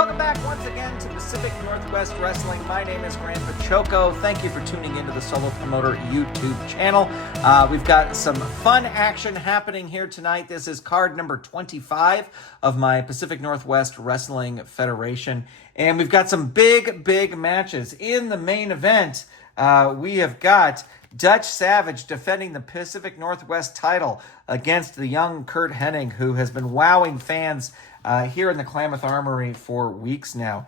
Welcome back once again to Pacific Northwest Wrestling. My name is Grant Pachoco. Thank you for tuning into the Solo Promoter YouTube channel. We've got some fun action happening here tonight. This is card number 25 of my Pacific Northwest Wrestling Federation. And we've got some big matches. In the main event, we have got Dutch Savage defending the Pacific Northwest title against the young CURT HENNIG, who has been wowing fans here in the Klamath Armory for weeks now.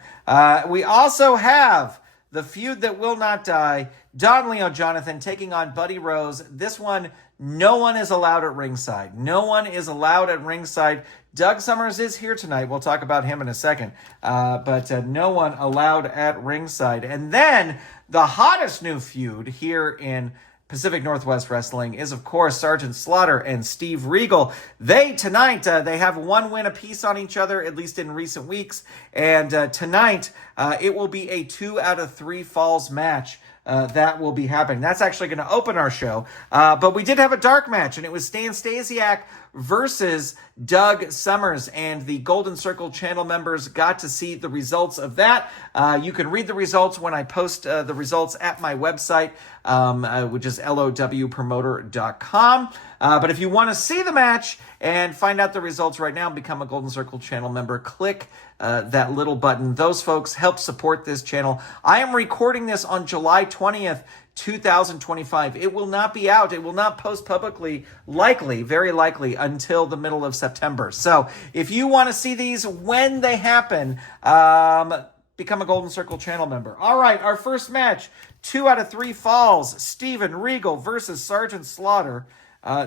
We also have the feud that will not die, Don Leo Jonathan taking on Buddy Rose. This one, no one is allowed at ringside. No one is allowed at ringside. Doug Summers is here tonight. We'll talk about him in a second. But no one allowed at ringside. And then the hottest new feud here in Pacific Northwest Wrestling is, of course, Sergeant Slaughter and Steve Regal. They have one win apiece on each other, at least in recent weeks. And tonight, it will be a 2 out of 3 falls match. That will be happening. That's actually going to open our show. But we did have a dark match, and it was Stan Stasiak versus Doug Summers, and the Golden Circle channel members got to see the results of that. You can read the results when I post the results at my website, which is lowpromoter.com. But if you want to see the match and find out the results right now, become a Golden Circle channel member, click that little button. Those folks help support this channel. I am recording this on July 20th, 2025. It will not be out. It will not post publicly, very likely, until the middle of September. So if you want to see these when they happen, become a Golden Circle channel member. All right, our first match, 2 out of 3 falls, Steven Regal versus Sergeant Slaughter.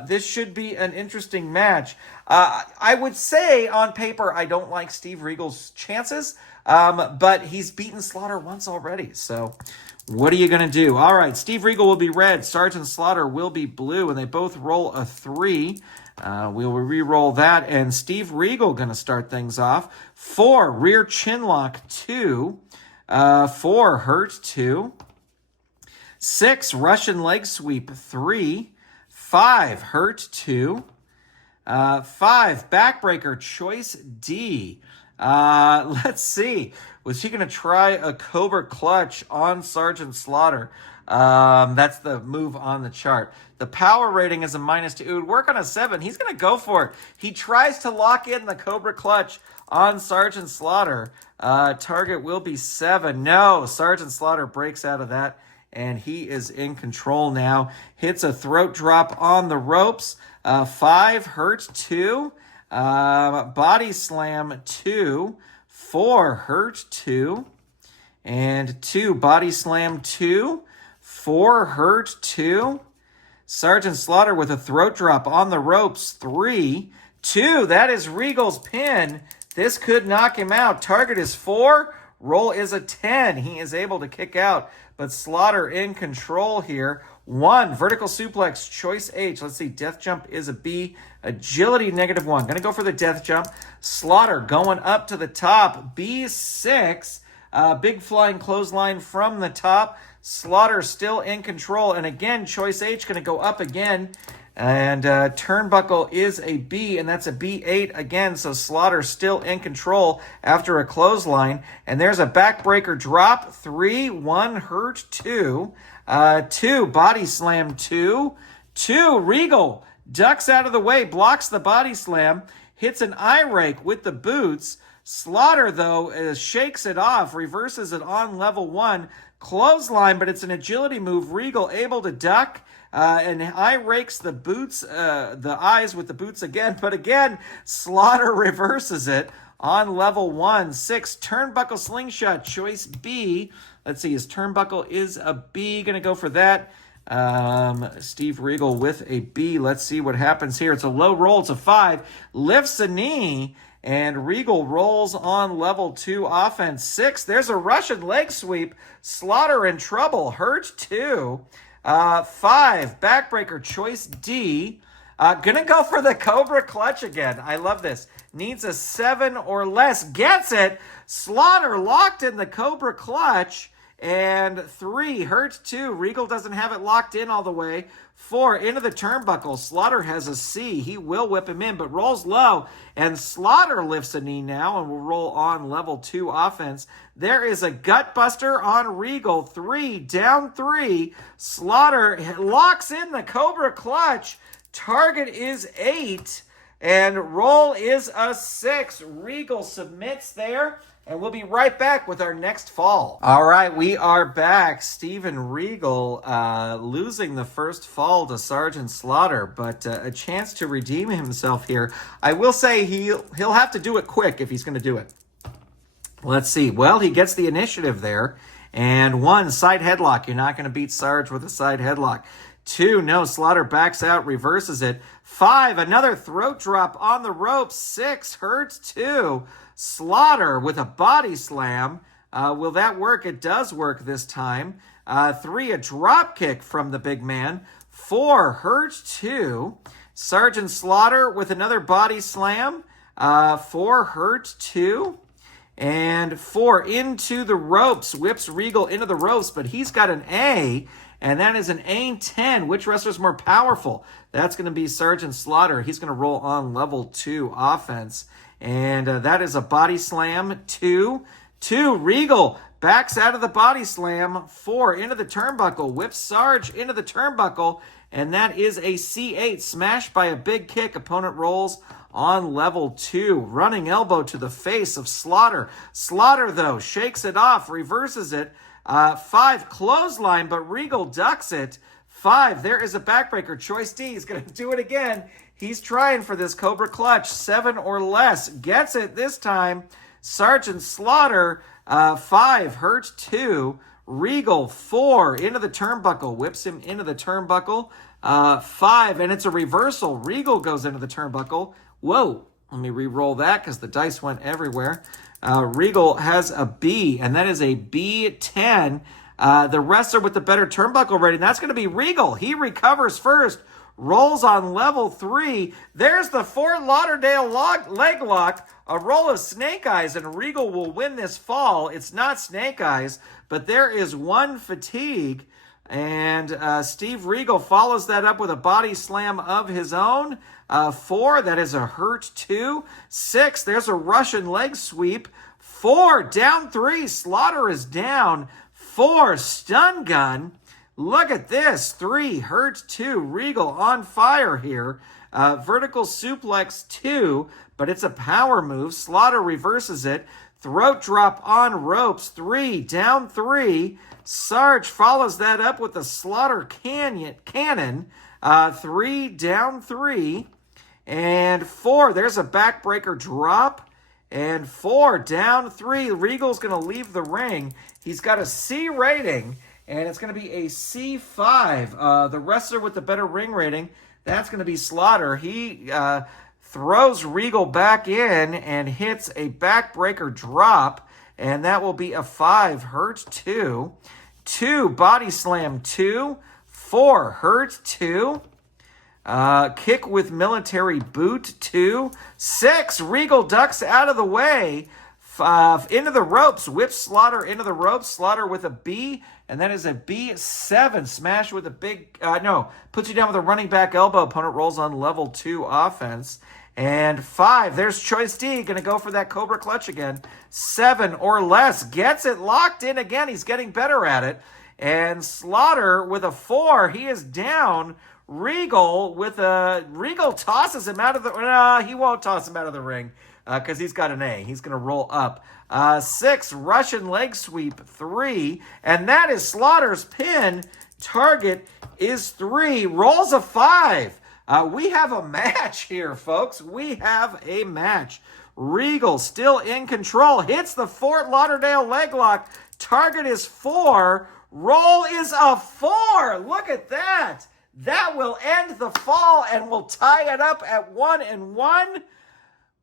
This should be an interesting match. I would say on paper, I don't like Steve Regal's chances, but he's beaten Slaughter once already. So what are you going to do? All right, Steve Regal will be red. Sergeant Slaughter will be blue, and they both roll a 3. We'll re-roll that, and Steve Regal going to start things off. 4, rear chin lock, 2. 4, hurt, 2. 6, Russian leg sweep, 3. 5, hurt, 2. 5, backbreaker, choice D. Let's see. Was he going to try a Cobra clutch on Sergeant Slaughter? That's the move on the chart. The power rating is a -2. It would work on a 7. He's going to go for it. He tries to lock in the Cobra clutch on Sergeant Slaughter. Target will be 7. No, Sergeant Slaughter breaks out of that, and he is in control now. Hits a throat drop on the ropes. 5, hurt, 2. Body slam, 2. 4, hurt, 2. And 2, body slam, 2. 4, hurt, 2. Sergeant Slaughter with a throat drop on the ropes, 3. 2, that is Regal's pin. This could knock him out. Target is 4. Roll is a 10. He is able to kick out, but Slaughter in control here. 1, vertical suplex, choice H. Let's see, death jump is a B. Agility, -1. Going to go for the death jump. Slaughter going up to the top. B6. Big flying clothesline from the top. Slaughter still in control. And again, choice H going to go up again. And turnbuckle is a B, and that's a B8 again. So Slaughter still in control after a clothesline. And there's a backbreaker drop. 3, 1, hurt, 2. 2, body slam, 2. 2, Regal ducks out of the way, blocks the body slam, hits an eye rake with the boots. Slaughter, though, shakes it off, reverses it on level 1. Clothesline, but it's an agility move. Regal able to duck. And eye rakes the boots, the eyes with the boots again. But again, Slaughter reverses it on level 1. 6, turnbuckle slingshot, choice B. Let's see, his turnbuckle is a B. Going to go for that. Steve Regal with a B. Let's see what happens here. It's a low roll. It's a 5. Lifts a knee. And Regal rolls on level 2 offense. 6, there's a Russian leg sweep. Slaughter in trouble. Hurt 2. 5, backbreaker, choice D. Gonna go for the Cobra clutch again. I love this. Needs a 7 or less. Gets it. Slaughter locked in the Cobra clutch. And 3, Hurt 2. Regal doesn't have it locked in all the way. 4, into the turnbuckle. Slaughter has a C. He will whip him in, but rolls low. And Slaughter lifts a knee now and will roll on level 2 offense. There is a Gutbuster on Regal. 3, down 3. Slaughter locks in the Cobra Clutch. Target is 8. And roll is a 6. Regal submits there. And we'll be right back with our next fall. All right, we are back. Steven Regal losing the first fall to Sergeant Slaughter, but a chance to redeem himself here. I will say he'll have to do it quick if he's going to do it. Let's see. Well, he gets the initiative there. And 1, side headlock. You're not going to beat Sarge with a side headlock. 2, no, Slaughter backs out, reverses it. 5, another throat drop on the ropes. 6, Hurt 2. Slaughter with a body slam. Will that work? It does work this time. 3, a drop kick from the big man. 4, Hurt 2. Sergeant Slaughter with another body slam. 4, Hurt 2. And 4, into the ropes. Whips Regal into the ropes, but he's got an A. And that is an A10. Which wrestler's more powerful? That's going to be Sergeant Slaughter. He's going to roll on level 2 offense. And that is a body slam. 2. Regal backs out of the body slam. 4, into the turnbuckle. Whips Sarge into the turnbuckle. And that is a C8. Smashed by a big kick. Opponent rolls on level 2. Running elbow to the face of Slaughter. Slaughter, though, shakes it off. Reverses it. 5, clothesline, but Regal ducks it. 5, there is a backbreaker. Choice D, he's going to do it again. He's trying for this Cobra Clutch. 7 or less. Gets it this time. Sergeant Slaughter, 5, Hurt 2. Regal, 4, into the turnbuckle. Whips him into the turnbuckle. 5, and it's a reversal. Regal goes into the turnbuckle. Whoa, let me re-roll that because the dice went everywhere. Regal has a B, and that is a B10. The wrestler with the better turnbuckle rating, that's going to be Regal. He recovers first, rolls on level 3. There's the Fort Lauderdale leg lock, a roll of Snake Eyes, and Regal will win this fall. It's not Snake Eyes, but there is 1 fatigue. And Steve Regal follows that up with a body slam of his own. 4, that is a Hurt 2. 6, there's a Russian leg sweep. 4, down 3, Slaughter is down. 4, stun gun. Look at this. 3, Hurt 2, Regal on fire here. Vertical suplex 2, but it's a power move. Slaughter reverses it. Throat drop on ropes. 3, down 3. Sarge follows that up with the Slaughter cannon. 3, down 3. And 4, there's a backbreaker drop. And 4, down 3. Regal's going to leave the ring. He's got a C rating, and it's going to be a C5. The wrestler with the better ring rating, that's going to be Slaughter. He throws Regal back in and hits a backbreaker drop, and that will be a 5. Hurt 2. 2, body slam 2. 4, Hurt 2. Kick with military boot 2. 6, Regal ducks out of the way. 5, into the ropes. Whips Slaughter into the ropes. Slaughter with a B, and that is a B7. Smash with a big, puts you down with a running back elbow. Opponent rolls on level 2 offense. And 5, there's Choice D, going to go for that Cobra Clutch again. 7 or less, gets it locked in again. He's getting better at it. And Slaughter with a 4, he is down. Regal tosses him out of the, he won't toss him out of the ring because he's got an A. He's going to roll up. 6, Russian leg sweep 3, and that is Slaughter's pin. Target is 3, rolls a 5. We have a match here, folks. We have a match. Regal still in control. Hits the Fort Lauderdale leg lock. Target is 4. Roll is a 4. Look at that. That will end the fall and we'll tie it up at 1-1.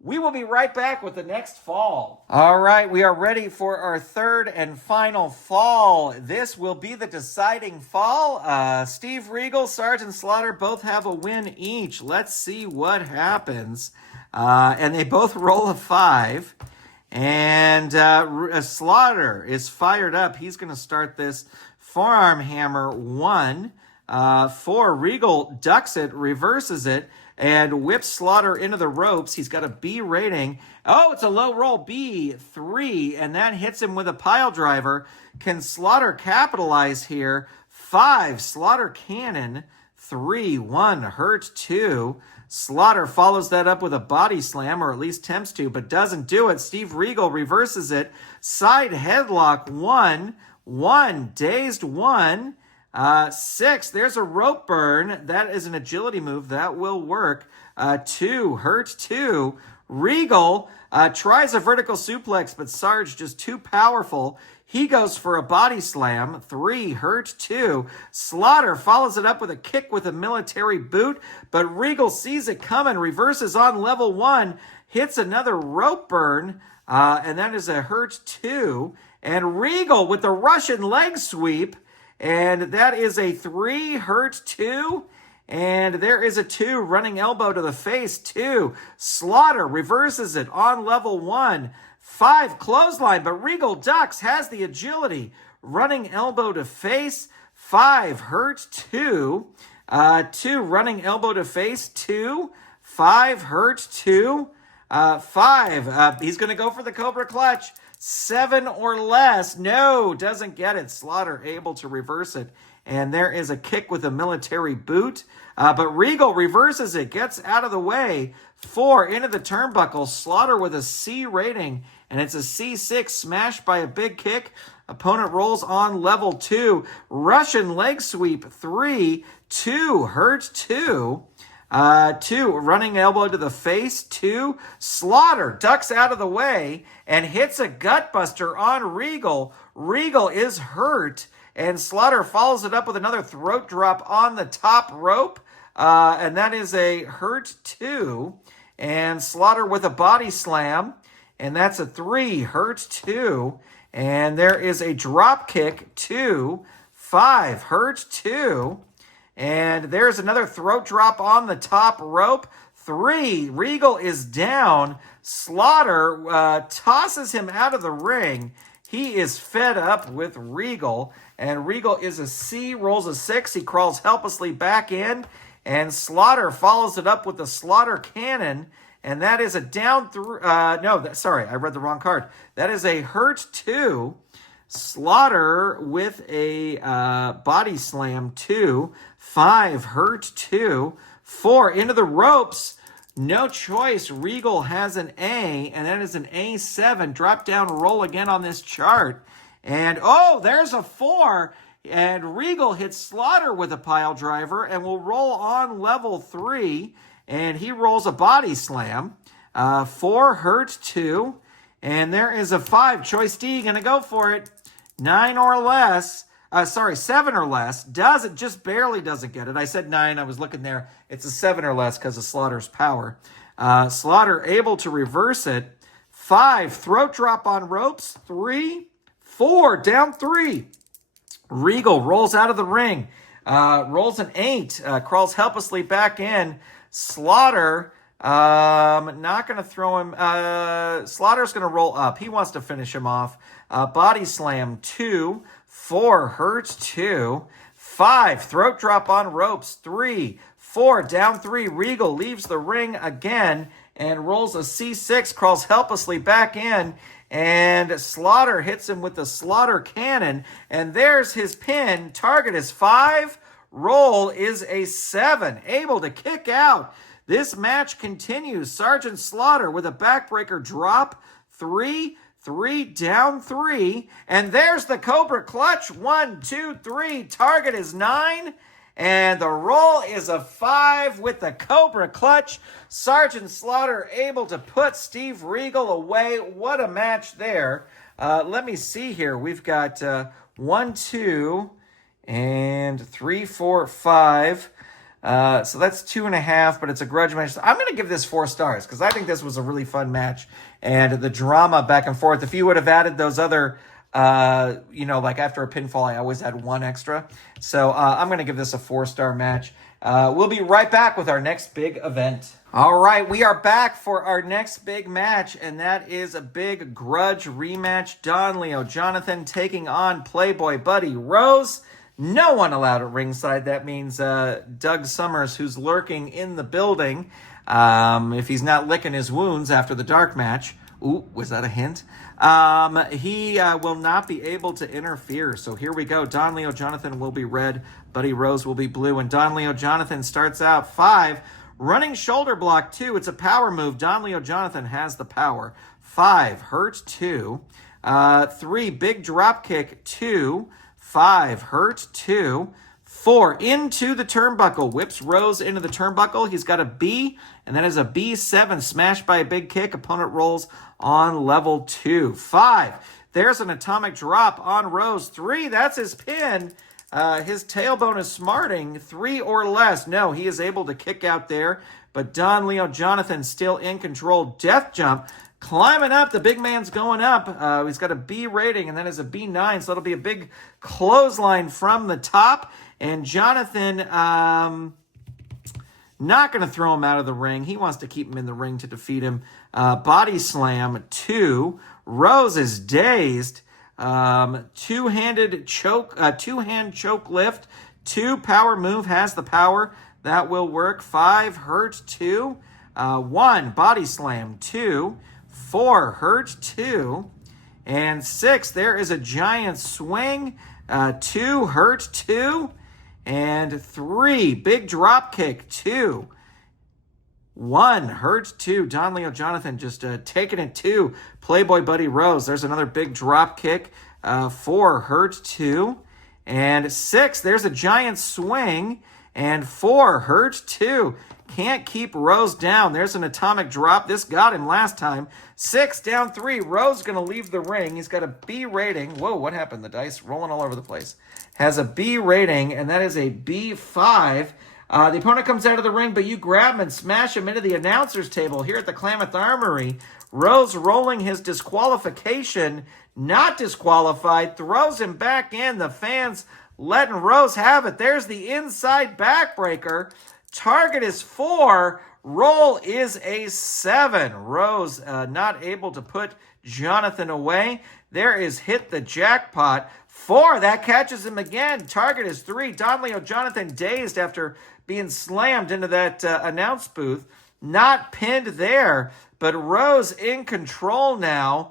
We will be right back with the next fall. All right, we are ready for our third and final fall. This will be the deciding fall. Steve Regal, Sergeant Slaughter both have a win each. Let's see what happens. And they both roll a 5. And Slaughter is fired up. He's going to start this forearm hammer 1. 4, Regal ducks it, reverses it, and whips Slaughter into the ropes. He's got a B rating. Oh, it's a low roll, B, 3, and that hits him with a pile driver. Can Slaughter capitalize here? 5, Slaughter cannon, 3, 1, hurt 2. Slaughter follows that up with a body slam, or at least attempts to, but doesn't do it. Steve Regal reverses it. Side headlock, 1, 1, dazed 1. 6, there's a rope burn. That is an agility move. That will work. 2, hurt 2. Regal tries a vertical suplex, but Sarge just too powerful. He goes for a body slam. 3, hurt 2. Slaughter follows it up with a kick with a military boot, but Regal sees it coming, reverses on level 1, hits another rope burn, and that is a hurt 2. And Regal with the Russian leg sweep, and that is a 3, hurt 2. And there is a 2, running elbow to the face, 2. Slaughter reverses it on level 1. 5, clothesline, but Regal ducks, has the agility. Running elbow to face, 5, hurt 2. 2, running elbow to face, 2. 5, hurt 2. 5, he's going to go for the Cobra Clutch. 7 or less. No, doesn't get it. Slaughter able to reverse it. And there is a kick with a military boot. But Regal reverses it, gets out of the way. 4, into the turnbuckle. Slaughter with a C rating. And it's a C6, smashed by a big kick. Opponent rolls on level 2. Russian leg sweep, 3. 2, hurt 2. 2, running elbow to the face, 2. Slaughter ducks out of the way and hits a gutbuster on Regal. Regal is hurt, and Slaughter follows it up with another throat drop on the top rope, and that is a hurt 2. And Slaughter with a body slam, and that's a 3, hurt 2. And there is a drop kick, 2. 5, hurt 2. And there's another throat drop on the top rope. 3, Regal is down. Slaughter tosses him out of the ring. He is fed up with Regal. And Regal is a C, rolls a 6. He crawls helplessly back in. And Slaughter follows it up with the Slaughter cannon. And that is a down through. Sorry, I read the wrong card. That is a hurt 2. Slaughter with a body slam, 2. 5, hurt 2. 4, into the ropes. No choice. Regal has an A, and that is an A7. Drop down, roll again on this chart. And, oh, there's a 4. And Regal hits Slaughter with a pile driver and will roll on level 3. And he rolls a body slam. 4, hurt 2. And there is a 5. Choice D, going to go for it. 9 or less. 7 or less. Just barely doesn't get it. I said 9. I was looking there. It's a 7 or less because of Slaughter's power. Slaughter able to reverse it. 5, throat drop on ropes. 3, 4, down 3. Regal rolls out of the ring. Rolls an 8. Crawls helplessly back in. Slaughter, not going to throw him. Slaughter's going to roll up. He wants to finish him off. Body slam, 2. 4, hurt 2. 5, throat drop on ropes. 3, 4, down 3. Regal leaves the ring again and rolls a C6, crawls helplessly back in, and Slaughter hits him with the Slaughter cannon, and there's his pin. Target is 5, roll is a 7. Able to kick out. This match continues. Sergeant Slaughter with a backbreaker drop. 3, down 3. And there's the Cobra Clutch. 1, 2, 3. Target is 9. And the roll is a 5 with the Cobra Clutch. Sergeant Slaughter able to put Steve Regal away. What a match there. Let me see here. We've got 1, 2, and 3, 4, 5. So that's 2.5, but it's a grudge match. I'm going to give this 4 stars because I think this was a really fun match. And the drama back and forth. If you would have added those other, like after a pinfall, I always had 1 extra. So I'm going to give this a 4-star match. We'll be right back with our next big event. All right, we are back for our next big match, and that is a big grudge rematch. Don Leo Jonathan taking on Playboy Buddy Rose. No one allowed at ringside. That means Doug Summers, who's lurking in the building, if he's not licking his wounds after the dark match. Ooh, was that a hint? He will not be able to interfere. So here we go. Don Leo Jonathan will be red. Buddy Rose will be blue. And Don Leo Jonathan starts out 5. Running shoulder block 2. It's a power move. Don Leo Jonathan has the power. 5. Hurt 2. 3. Big drop kick 2. 5. Hurt 2. 4. Into the turnbuckle. Whips Rose into the turnbuckle. He's got a B, and that is a B7. Smashed by a big kick. Opponent rolls on level 2. 5. There's an atomic drop on Rose. 3. That's his pin. His tailbone is smarting. 3 or less. No, he is able to kick out there. But Don Leo Jonathan still in control. Death jump. Climbing up. The big man's going up. He's got a B rating, and that is a B9. So it'll be a big clothesline from the top. And Jonathan, not going to throw him out of the ring. He wants to keep him in the ring to defeat him. Body slam 2. Rose is dazed. Two-hand choke lift. 2 power move has the power. That will work. 5 hurt 2. 1 body slam 2. 4 hurt 2. And 6 there is a giant swing. 2 hurt 2. And 3 big drop kick 2. 1 hurt 2. Don Leo Jonathan just taking it 2. Playboy Buddy Rose. There's another big drop kick. 4 hurt 2. And 6 there's a giant swing. And 4 hurt 2. Can't keep Rose down. There's an atomic drop. This got him last time. 6 down 3. Rose going to leave the ring. He's got a B rating. Whoa, what happened? The dice rolling all over the place. Has a B rating, and that is a B5. The opponent comes out of the ring, but you grab him and smash him into the announcer's table here at the Klamath Armory. Rose rolling his disqualification. Not disqualified. Throws him back in. The fans letting Rose have it. There's the inside backbreaker. Target is 4. Roll is a 7. Rose not able to put Jonathan away. There is hit the jackpot. 4. That catches him again. Target is 3. Don Leo Jonathan dazed after being slammed into that announce booth. Not pinned there, but Rose in control now.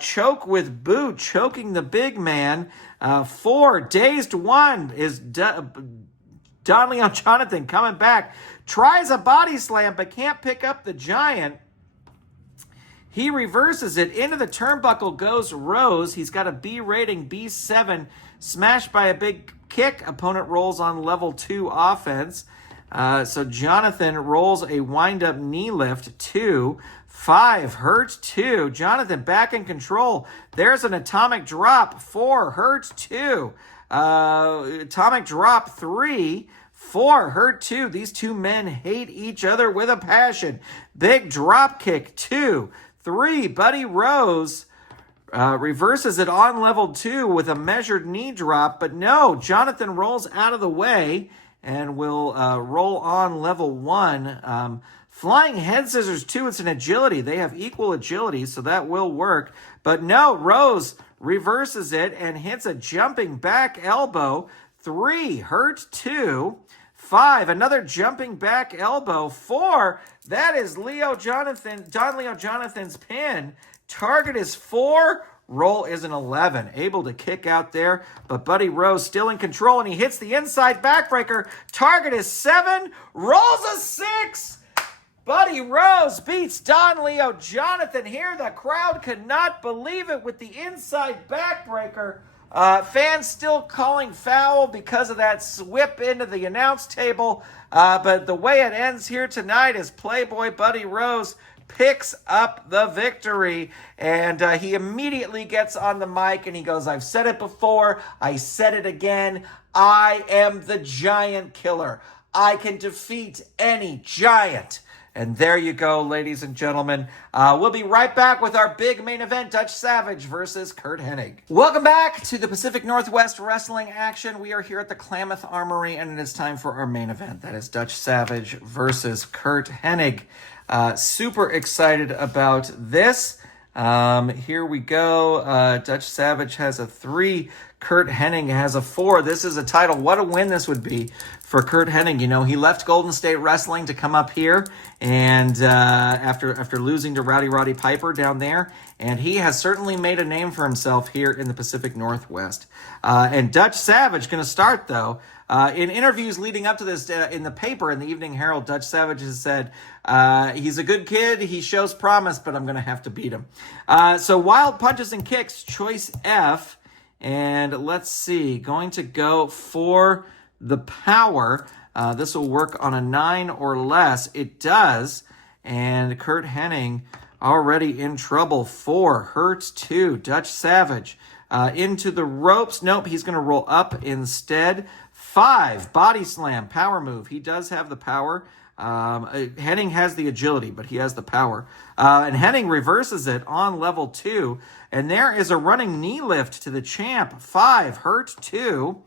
Choke with boot, choking the big man. 4. Dazed 1 is Don Leo Jonathan coming back. Tries a body slam, but can't pick up the giant. He reverses it. Into the turnbuckle goes Rose. He's got a B rating, B7. Smashed by a big kick. Opponent rolls on level 2 offense. So Jonathan rolls a wind-up knee lift, 2. 5 hurts 2. Jonathan back in control. There's an atomic drop. 4 hurts 2. Atomic drop 3. 4 hurt 2. These two men hate each other with a passion. Big drop kick 2. 3. Buddy Rose reverses it on level 2 with a measured knee drop, but no, Jonathan rolls out of the way and will roll on level 1. Flying head scissors 2, it's an agility. They have equal agility, so that will work. But no, Rose reverses it and hits a jumping back elbow. 3 hurt 2. 5, another jumping back elbow. 4, that is Don Leo Jonathan's pin. Target is 4. Roll is an 11. Able to kick out there, but Buddy Rose still in control, and he hits the inside backbreaker. Target is 7. Rolls a 6. Buddy Rose beats Don Leo Jonathan here. The crowd could not believe it with the inside backbreaker. Fans still calling foul because of that whip into the announce table. But the way it ends here tonight is Playboy Buddy Rose picks up the victory. And he immediately gets on the mic and he goes, "I've said it before. I said it again. I am the giant killer. I can defeat any giant." And there you go, ladies and gentlemen. We'll be right back with our big main event, Dutch Savage versus Curt Hennig. Welcome back to the Pacific Northwest Wrestling action. We are here at the Klamath Armory, and it is time for our main event. That is Dutch Savage versus Curt Hennig. Super excited about this. Here we go. Dutch Savage has a 3. Curt Hennig has a 4. This is a title. What a win this would be for Curt Hennig. You know, he left Golden State Wrestling to come up here, and after losing to Roddy Piper down there, and he has certainly made a name for himself here in the Pacific Northwest. And Dutch Savage going to start, though. In interviews leading up to this in the paper, in the Evening Herald, Dutch Savage has said, he's a good kid, he shows promise, but I'm going to have to beat him. So wild punches and kicks, choice F. And let's see, going to go for the power. This will work on a 9 or less. It does. And Curt Hennig already in trouble. 4, hurts 2. Dutch Savage into the ropes. Nope, he's going to roll up instead. 5, body slam, power move. He does have the power. Hennig has the agility, but he has the power. And Hennig reverses it on level 2. And there is a running knee lift to the champ. 5, hurt 2.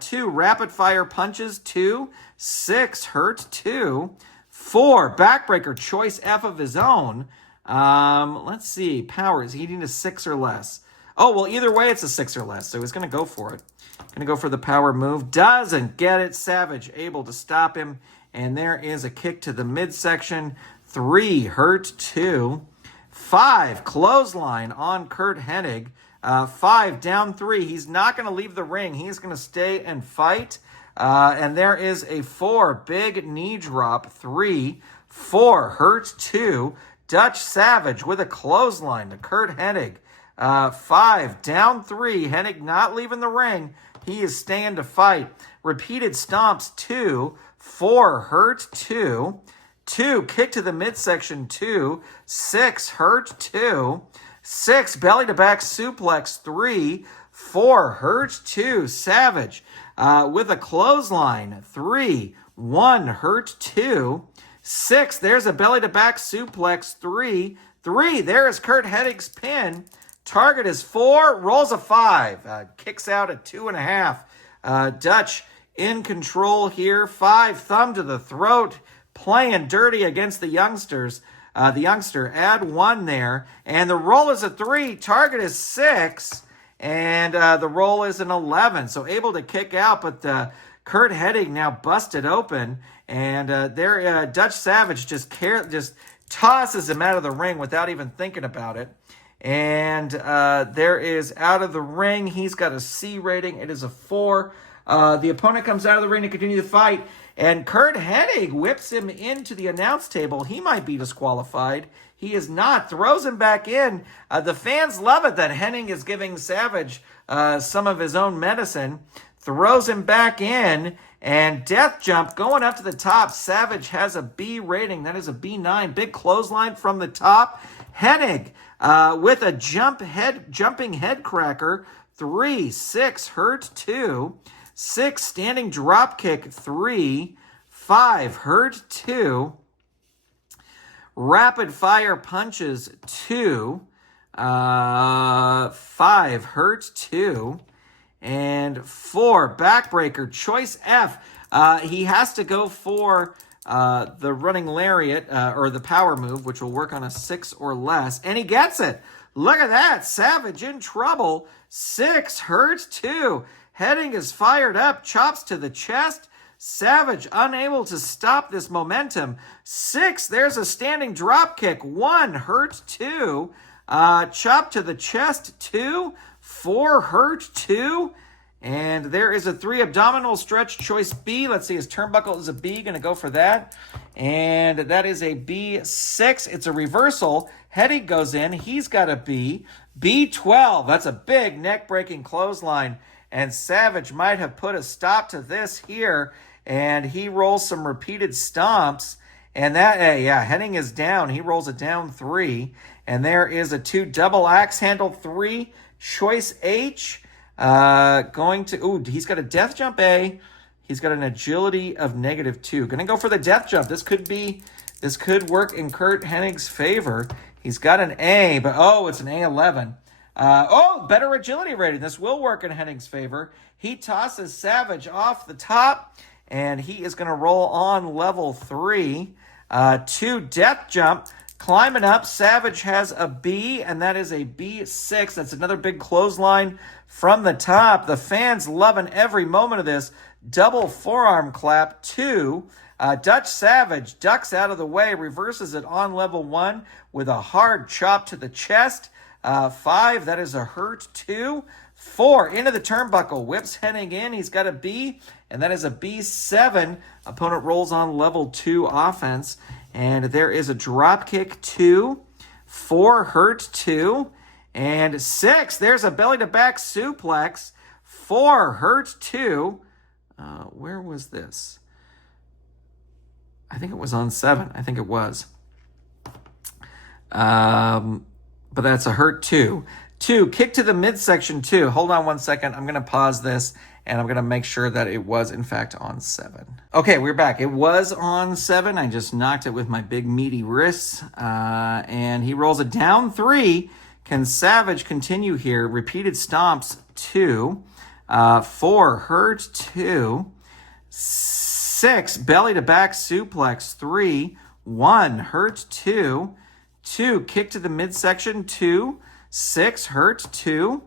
2, rapid fire punches 2. 6, hurt 2. 4, backbreaker, choice F of his own. Let's see, power, is he needing a 6 or less? Oh, well, either way, it's a 6 or less, so he's going to go for it. Going to go for the power move. Doesn't get it. Savage able to stop him. And there is a kick to the midsection. 3, hurt 2. 5, clothesline on Curt Hennig. 5, down 3. He's not going to leave the ring. He's going to stay and fight. And there is a 4, big knee drop. 3, 4, hurt 2. Dutch Savage with a clothesline to Curt Hennig. 5, down 3. Hennig not leaving the ring. He is staying to fight. Repeated stomps 2. 4, hurt 2. 2, kick to the midsection 2. 6, hurt 2. 6, belly to back suplex 3. 4, hurt 2. Savage with a clothesline 3. 1, hurt 2. 6, there's a belly to back suplex 3. 3, there is Curt Hennig's pin. Target is 4, rolls a 5, kicks out at 2.5. Dutch in control here. 5, thumb to the throat, playing dirty against the youngsters. The youngster, add 1 there. And the roll is a 3, target is 6, and the roll is an 11. So able to kick out, but Curt Hennig now busted open. And there, Dutch Savage just tosses him out of the ring without even thinking about it. And there is out of the ring. He's got a C rating. It is a 4. The opponent comes out of the ring to continue the fight. And Curt Hennig whips him into the announce table. He might be disqualified. He is not. Throws him back in. The fans love it that Hennig is giving Savage some of his own medicine. Throws him back in. And death jump going up to the top. Savage has a B rating. That is a B9. Big clothesline from the top. Hennig with a jumping head cracker. 3, 6, hurt 2. 6, standing drop kick 3. 5, hurt 2. Rapid fire punches 2. 5, hurt 2. And 4, backbreaker, choice F. He has to go for the running lariat or the power move, which will work on a 6 or less. And he gets it. Look at that. Savage in trouble. 6, hurt 2. Hennig is fired up. Chops to the chest. Savage unable to stop this momentum. 6, there's a standing drop kick. 1, hurt 2. Chop to the chest. 2. 4, hurt 2. And there is a 3, abdominal stretch, choice B. Let's see, his turnbuckle is a B. Going to go for that. And that is a B6. It's a reversal. Hennig goes in. He's got a B. B12. That's a big neck-breaking clothesline. And Savage might have put a stop to this here. And he rolls some repeated stomps. And that, Hennig is down. He rolls it down 3. And there is a 2, double axe handle 3, choice H. He's got a death jump A. He's got an agility of -2. Going to go for the death jump. This could be This could work in Curt Hennig's favor. He's got an A, but oh, it's an A11. Better agility rating. This will work in Hennig's favor. He tosses Savage off the top, and he is going to roll on level 3. 2 death jump. Climbing up, Savage has a B, and that is a B6. That's another big clothesline from the top. The fans loving every moment of this. Double forearm clap, 2. Dutch Savage ducks out of the way, reverses it on level 1 with a hard chop to the chest. 5, that is a hurt, 2. 4, into the turnbuckle, whips Hennig in. He's got a B, and that is a B7. Opponent rolls on level 2 offense. And there is a drop kick, 2. 4, hurt, 2. And 6, there's a belly-to-back suplex. 4, hurt, 2. Where was this? I think it was on 7. I think it was. But that's a hurt, 2. 2, kick to the midsection, 2. Hold on one second. I'm going to pause this, and I'm going to make sure that it was, in fact, on 7. Okay, we're back. It was on 7. I just knocked it with my big, meaty wrists. And he rolls a down 3. Can Savage continue here? Repeated stomps, 2. 4, hurt, 2. 6, belly-to-back suplex, 3. 1, hurt, 2. 2, kick to the midsection, 2. 6, hurt, 2.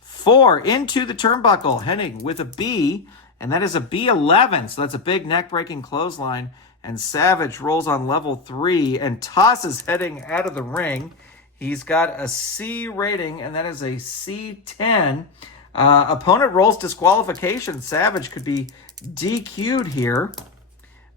4, into the turnbuckle. Hennig with a B, and that is a B11. So that's a big neck-breaking clothesline. And Savage rolls on level 3 and tosses Hennig out of the ring. He's got a C rating, and that is a C10. Opponent rolls disqualification. Savage could be DQ'd here.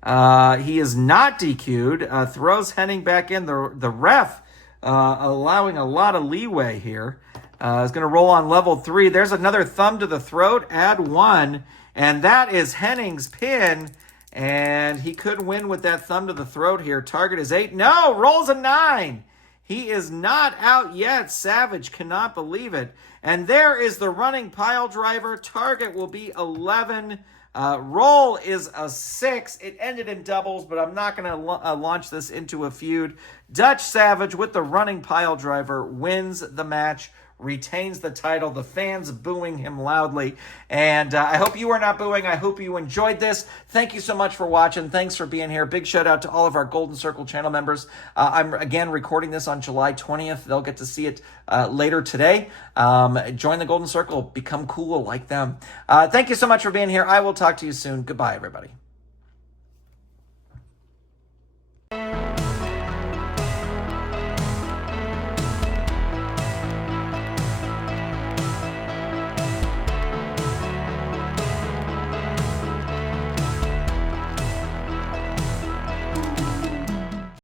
He is not DQ'd. Throws Hennig back in. The ref allowing a lot of leeway here. Is going to roll on level 3. There's another thumb to the throat. Add 1. And that is Hennig's pin. And he could win with that thumb to the throat here. Target is 8. No, rolls a 9. He is not out yet. Savage cannot believe it. And there is the running pile driver. Target will be 11. Roll is a 6. It ended in doubles, but I'm not going to launch this into a feud. Dutch Savage with the running pile driver wins the match, retains the title. The fans booing him loudly. And I hope you are not booing. I hope you enjoyed this. Thank you so much for watching. Thanks for being here. Big shout out to all of our Golden Circle channel members. I'm, again, recording this on July 20th. They'll get to see it later today. Join the Golden Circle. Become cool like them. Thank you so much for being here. I will talk to you soon. Goodbye, everybody.